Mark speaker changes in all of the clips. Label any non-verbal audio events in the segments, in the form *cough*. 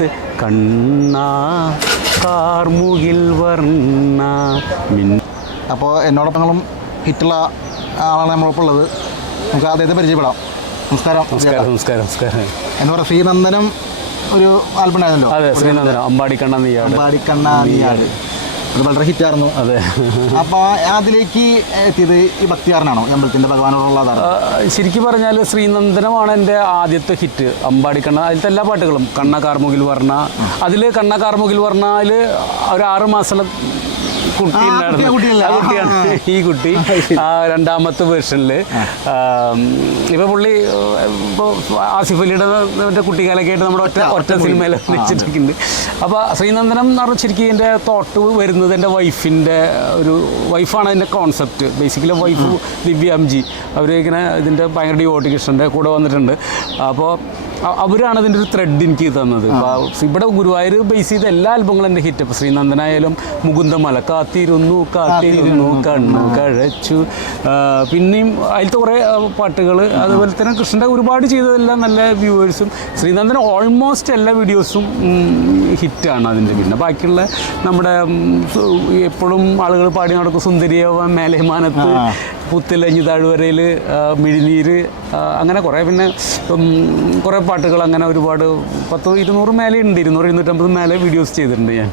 Speaker 1: എഴുത്ത് കണ്ണാ കാർമുകിൽ വർണ മിൻ
Speaker 2: അപ്പോൾ എന്നോടൊപ്പങ്ങളും ഹിറ്റുള്ള ആളാണ് നമ്മളൊപ്പം ഉള്ളത് നമുക്ക് അദ്ദേഹത്തെ പരിചയപ്പെടാം. നമസ്കാരം.
Speaker 1: നമസ്കാരം നമസ്കാരം നമസ്കാരം.
Speaker 2: എന്ന് പറയുക ശ്രീനന്ദനം ഒരു ആൽബം ഉണ്ടായിരുന്നല്ലോ?
Speaker 1: അതെ ശ്രീനന്ദനം. അമ്പാടിക്കണ്ണ നീയാട്.
Speaker 2: പാടിക്കണ്ണ നീയാട്. അത് വളരെ ഹിറ്റായിരുന്നു
Speaker 1: അതെ.
Speaker 2: അപ്പോൾ അതിലേക്ക് എത്തിയത് ഈ ഭക്തിയാറിനാണോ അമ്പലത്തിന്റെ അമ്പലത്തിന്റെ
Speaker 1: ആ, ശരിക്കും പറഞ്ഞാൽ ശ്രീനന്ദനമാണ് എന്റെ ആദ്യത്തെ ഹിറ്റ്. അമ്പാടിക്കണ്ണ അതിലത്തെ എല്ലാ പാട്ടുകളും. കണ്ണ കാർമുകിൽ വർണ. അതിൽ കണ്ണ കാർമുകിൽ വർണയിൽ ഒരു ആറ് മാസമുള്ള കുട്ടി കുട്ടിയാണ്. ഈ കുട്ടി ആ രണ്ടാമത്തെ വേർഷനിൽ ഇപ്പൊ പുള്ളി ഇപ്പോൾ ആസിഫ് അലിയുടെ കുട്ടിക്കാലൊക്കെ ആയിട്ട് നമ്മുടെ ഒറ്റ ഒറ്റ സിനിമയിൽ വെച്ചിട്ടുണ്ട് അപ്പോൾ ശ്രീനന്ദനം എന്ന് പറഞ്ഞാൽ ശരിക്കും എന്റെ തോട്ട് വരുന്നത് എന്റെ വൈഫിന്റെ ഒരു വൈഫാണ് അതിന്റെ concept basically wife Divya M G. അവർ ഇങ്ങനെ ഇതിന്റെ ഭയങ്കര ഡിവോട്ടികൃഷ്ണന്റെ കൂടെ വന്നിട്ടുണ്ട്. അപ്പോൾ അവരാണ് അതിന്റെ ഒരു ത്രെഡ് എനിക്ക് തന്നത്. അപ്പോൾ ഇവിടെ ഗുരുവായൂർ ബേസ് ചെയ്ത എല്ലാ ആൽബങ്ങളും എന്റെ ഹിറ്റ് ഇപ്പോൾ ശ്രീനന്ദനായാലും മുകുന്ദ മുകുന്ദമല കാത്തിരുന്നു കാത്തിരുന്നു കണ്ണു കഴച്ചു. പിന്നെയും അതിലത്തെ കുറേ പാട്ടുകൾ അതുപോലെ തന്നെ കൃഷ്ണന്റെ ഒരുപാട് ചെയ്തതെല്ലാം നല്ല വ്യൂവേഴ്സും. ശ്രീനന്ദൻ ഓൾമോസ്റ്റ് എല്ലാ വീഡിയോസും ഹിറ്റാണ് അതിന്റെ പിന്നെ. ബാക്കിയുള്ള നമ്മുടെ എപ്പോഴും ആളുകൾ പാടി നടക്കും. സുന്ദരിയവ മേലേമാനത്ത് പുത്തിലഞ്ഞു താഴ്വരയിൽ മിഴിനീര് അങ്ങനെ കുറേ പിന്നെ കുറേ പാട്ടുകൾ അങ്ങനെ ഒരുപാട് പത്ത് ഇരുന്നൂറ് മേലെ ഉണ്ട്. ഇരുന്നൂറ് ഇരുന്നൂറ്റമ്പത് മേലെ വീഡിയോസ് ചെയ്തിട്ടുണ്ട് ഞാൻ.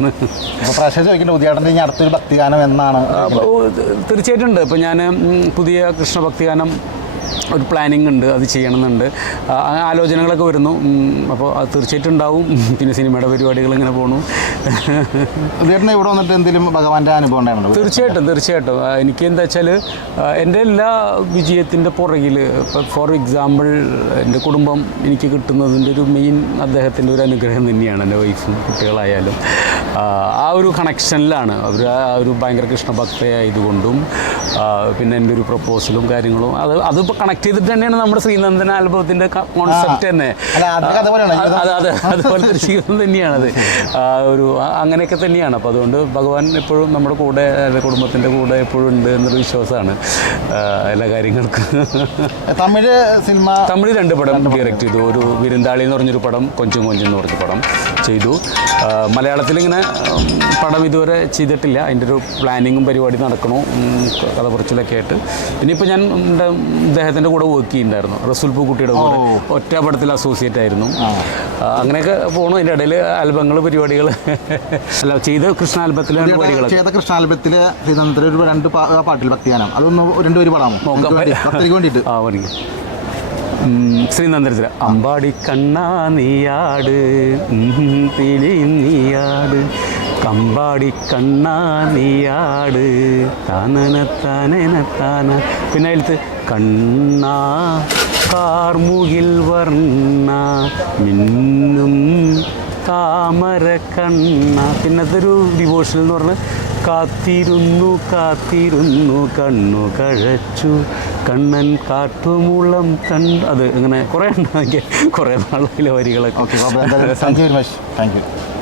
Speaker 2: പ്രാവശ്യം ചോദിക്കുന്നത് ഇനി അടുത്തൊരു ഭക്തിഗാനം എന്നാണ്
Speaker 1: തീർച്ചയായിട്ടും ഉണ്ട്. ഇപ്പം ഞാൻ പുതിയ കൃഷ്ണഭക്തിഗാനം ഒരു പ്ലാനിങ് ഉണ്ട് അത് ചെയ്യണമെന്നുണ്ട്. ആലോചനകളൊക്കെ വരുന്നു. അപ്പോൾ അത് തീർച്ചയായിട്ടും ഉണ്ടാവും. പിന്നെ സിനിമയുടെ പരിപാടികൾ ഇങ്ങനെ പോണു.
Speaker 2: ഇവിടെ വന്നിട്ട് എന്തെങ്കിലും ഭഗവാന്റെ അനുഭവം ഉണ്ടായിരുന്നോ?
Speaker 1: തീർച്ചയായിട്ടും തീർച്ചയായിട്ടും. എനിക്ക് എന്താ വെച്ചാൽ എന്റെ എല്ലാ വിജയത്തിന്റെ പുറകിൽ ഇപ്പോൾ ഫോർ എക്സാമ്പിൾ എന്റെ കുടുംബം എനിക്ക് കിട്ടുന്നതിന്റെ ഒരു മെയിൻ അദ്ദേഹത്തിന്റെ ഒരു അനുഗ്രഹം തന്നെയാണ് എന്റെ വൈഫും കുട്ടികളായാലും. ആ, ഒരു കണക്ഷനിലാണ് അവർ ആ ഒരു ഭയങ്കര കൃഷ്ണഭക്തയായതുകൊണ്ടും പിന്നെ എന്റെ ഒരു പ്രപ്പോസലും കാര്യങ്ങളും. അത് അതിപ്പോൾ കണക്ട് ചെയ്തിട്ട് തന്നെയാണ് നമ്മുടെ ശ്രീനന്ദന ആൽബത്തിന്റെ കോൺസെപ്റ്റ് തന്നെ.
Speaker 2: അതെ
Speaker 1: അത് അത് അതെ അതുപോലത്തെ ഒരു ജീവിതം തന്നെയാണത്. ഒരു അങ്ങനെയൊക്കെ തന്നെയാണ്. അപ്പോൾ അതുകൊണ്ട് ഭഗവാൻ എപ്പോഴും നമ്മുടെ കൂടെ കുടുംബത്തിന്റെ കുടുംബത്തിന്റെ കൂടെ എപ്പോഴും ഉണ്ട് എന്നൊരു വിശ്വാസമാണ്. എല്ലാ കാര്യങ്ങൾക്കും.
Speaker 2: തമിഴ് സിനിമ
Speaker 1: തമിഴ് രണ്ട് പടം ഡയറക്റ്റ് ചെയ്തു. ഒരു വിരുന്താളി എന്ന് പറഞ്ഞൊരു പടം കൊഞ്ചും കൊഞ്ചും എന്ന് പറഞ്ഞ പടം ചെയ്തു. മലയാളത്തിൽ ഇങ്ങനെ പടം ഇതുവരെ ചെയ്തിട്ടില്ല. അതിന്റെ ഒരു പ്ലാനിങ്ങും പരിപാടി നടക്കണു. കഥ കുറച്ചിലൊക്കെ ആയിട്ട്. പിന്നെ ഇപ്പോൾ ഞാൻ എന്റെ ഇദ്ദേഹത്തിന്റെ കൂടെ വർക്ക് ചെയ്യുന്നുണ്ടായിരുന്നു റസൂൽ പൂക്കുട്ടിയുടെ കൂടെ. ഒറ്റ പടത്തിൽ അസോസിയേറ്റ് ആയിരുന്നു. അങ്ങനെയൊക്കെ പോണു. അതിന്റെ ഇടയിൽ ആൽബങ്ങൾ പരിപാടികൾ അല്ല ചെയ്ത കൃഷ്ണ ആൽബത്തിലെ പരിപാടികളൊക്കെ.
Speaker 2: ചെയ്ത കൃഷ്ണാൽബത്തിലെ ആൽബത്തിലെ ഒരു രണ്ട് പാട്ടിൽ ഭക്തിയാനം അതൊന്ന് രണ്ട് പേര് പാടാമോ? വേണ്ടി, വേണ്ടിയിട്ട്.
Speaker 1: ആ പഠിക്കും ശ്രീനന്ദനത്തിൽ അമ്പാടി കണ്ണാ നീയാട് തിലി നീയാട്. കമ്പാടി കണ്ണാ നീയാട്. താനന താനന താന. പിന്നെ അതിലത്ത് കണ്ണാ കാർമുകിൽ വർണ. മിന്നും താമര കണ്ണ. പിന്നത്തൊരു ഡിവോഷണൽ എന്ന് പറഞ്ഞ് കാത്തിരുന്നു കാത്തിരുന്നു കണ്ണു കഴച്ചു. കണ്ണൻ കാട്ടുമൂളം കണ്ട് അത് ഇങ്ങനെ കുറേ ഉണ്ടാക്കിയ *laughs* കുറേ നാളിലെ വരികളൊക്കെ.
Speaker 2: Thank you very much thank you